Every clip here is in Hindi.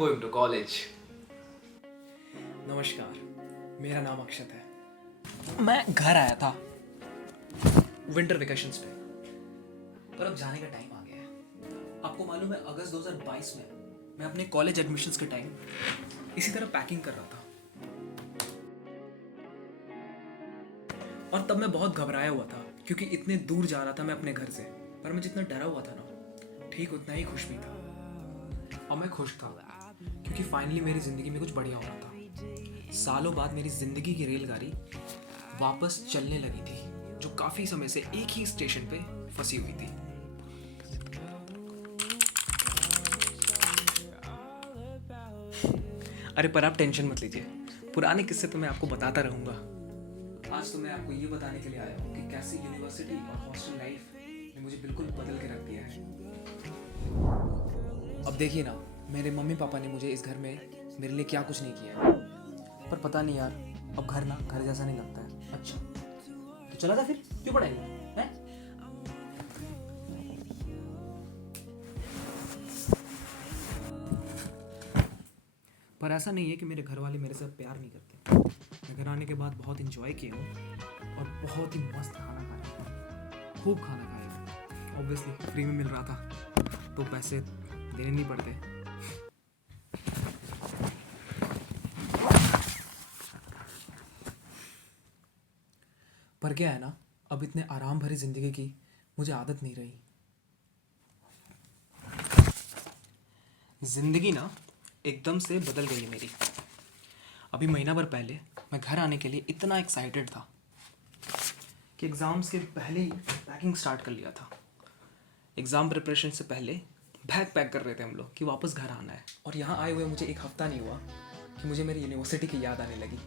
going to college. नमस्कार, मेरा नाम अक्षत है। मैं घर आया था विंटर वेकेशंस पे, पर अब जाने का टाइम आ गया है। आपको मालूम है, अगस्त 2022 में मैं अपने कॉलेज एडमिशन्स के टाइम इसी तरह पैकिंग कर रहा था, और तब मैं बहुत घबराया हुआ था क्योंकि इतने दूर जा रहा था मैं अपने घर से। पर मैं जितना डरा हुआ था ना, ठीक उतना ही खुश भी था। और मैं खुश था क्योंकि फाइनली मेरी ज़िंदगी में कुछ बढ़िया हो रहा था। सालों बाद मेरी ज़िंदगी की रेलगाड़ी वापस चलने लगी थी, जो काफ़ी समय से एक ही स्टेशन पे फंसी हुई थी। अरे पर आप टेंशन मत लीजिए, पुराने किस्से तो मैं आपको बताता रहूँगा। आज तो मैं आपको ये बताने के लिए आया हूँ कि कैसे यूनिवर्सिटी और हॉस्टल लाइफ ने मुझे बिल्कुल बदल के रख दिया है। अब देखिए ना, मेरे मम्मी पापा ने मुझे इस घर में मेरे लिए क्या कुछ नहीं किया है, पर पता नहीं यार, अब घर ना घर जैसा नहीं लगता है। अच्छा तो चला था, फिर क्यों पढ़ाई है? पर ऐसा नहीं है कि मेरे घर वाले मेरे से प्यार नहीं करते। मैं घर आने के बाद बहुत इंजॉय किया हूँ और बहुत ही मस्त खाना खाया, खूब खाना खाया। ऑब्वियसली फ्री में मिल रहा था तो पैसे देने नहीं पड़ते। पर क्या है ना, अब इतने आराम भरी जिंदगी की मुझे आदत नहीं रही। जिंदगी ना एकदम से बदल गई है मेरी। अभी महीना भर पहले मैं घर आने के लिए इतना एक्साइटेड था कि एग्ज़ाम्स के पहले ही पैकिंग स्टार्ट कर लिया था। एग्ज़ाम प्रिपरेशन से पहले बैग पैक कर रहे थे हम लोग कि वापस घर आना है। और यहाँ आए हुए मुझे एक हफ्ता नहीं हुआ कि मुझे मेरी यूनिवर्सिटी की याद आने लगी।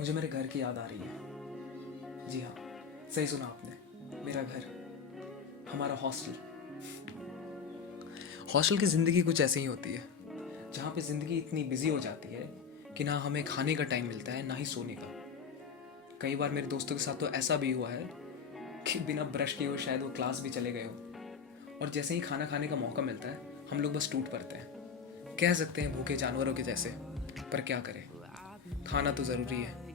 मुझे मेरे घर की याद आ रही है। जी हाँ, सही सुना आपने, मेरा घर, हमारा हॉस्टल। हॉस्टल की ज़िंदगी कुछ ऐसे ही होती है, जहाँ पे ज़िंदगी इतनी बिजी हो जाती है कि ना हमें खाने का टाइम मिलता है ना ही सोने का। कई बार मेरे दोस्तों के साथ तो ऐसा भी हुआ है कि बिना ब्रश किए हुए शायद वो क्लास भी चले गए हो, और जैसे ही खाना खाने का मौका मिलता है हम लोग बस टूट पड़ते हैं। कह सकते हैं भूखे जानवरों के जैसे, पर क्या करें, खाना तो ज़रूरी है।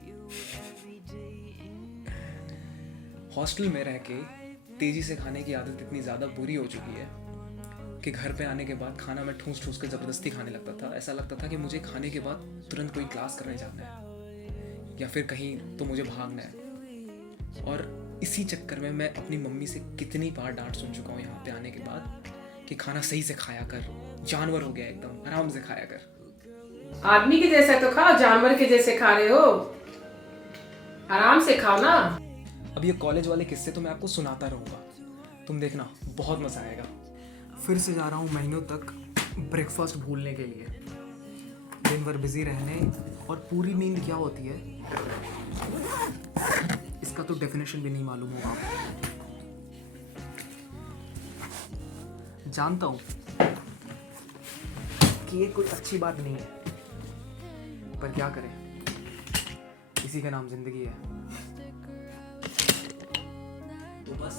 हॉस्टल में रह के तेज़ी से खाने की आदत इतनी ज़्यादा बुरी हो चुकी है कि घर पे आने के बाद खाना मैं ठूस ठूस के ज़बरदस्ती खाने लगता था। ऐसा लगता था कि मुझे खाने के बाद तुरंत कोई क्लास करने जाना है या फिर कहीं तो मुझे भागना है। और इसी चक्कर में मैं अपनी मम्मी से कितनी बार डांट सुन चुका हूँ यहाँ पे आने के बाद कि खाना सही से खाया कर, जानवर हो गया एकदम, आराम से खाया कर। आदमी के जैसे तो खाओ, जानवर के जैसे खा रहे हो, आराम से खाओ ना। अब ये कॉलेज वाले किस्से तो मैं आपको सुनाता रहूँगा, तुम देखना, बहुत मज़ा आएगा। फिर से जा रहा हूँ महीनों तक ब्रेकफास्ट भूलने के लिए, दिन भर बिजी रहने। और पूरी नींद क्या होती है इसका तो डेफिनेशन भी नहीं मालूम होगा आपको। जानता हूँ कि ये कोई अच्छी बात नहीं है, पर क्या करें, इसी का नाम जिंदगी है। तो बस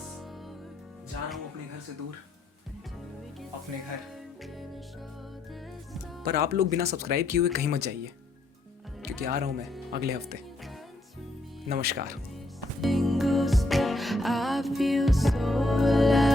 जा रहा हूँ अपने घर से दूर, अपने घर। पर आप लोग बिना सब्सक्राइब किए हुए कहीं मत जाइए, क्योंकि आ रहा हूँ मैं अगले हफ्ते। नमस्कार। I feel so alive.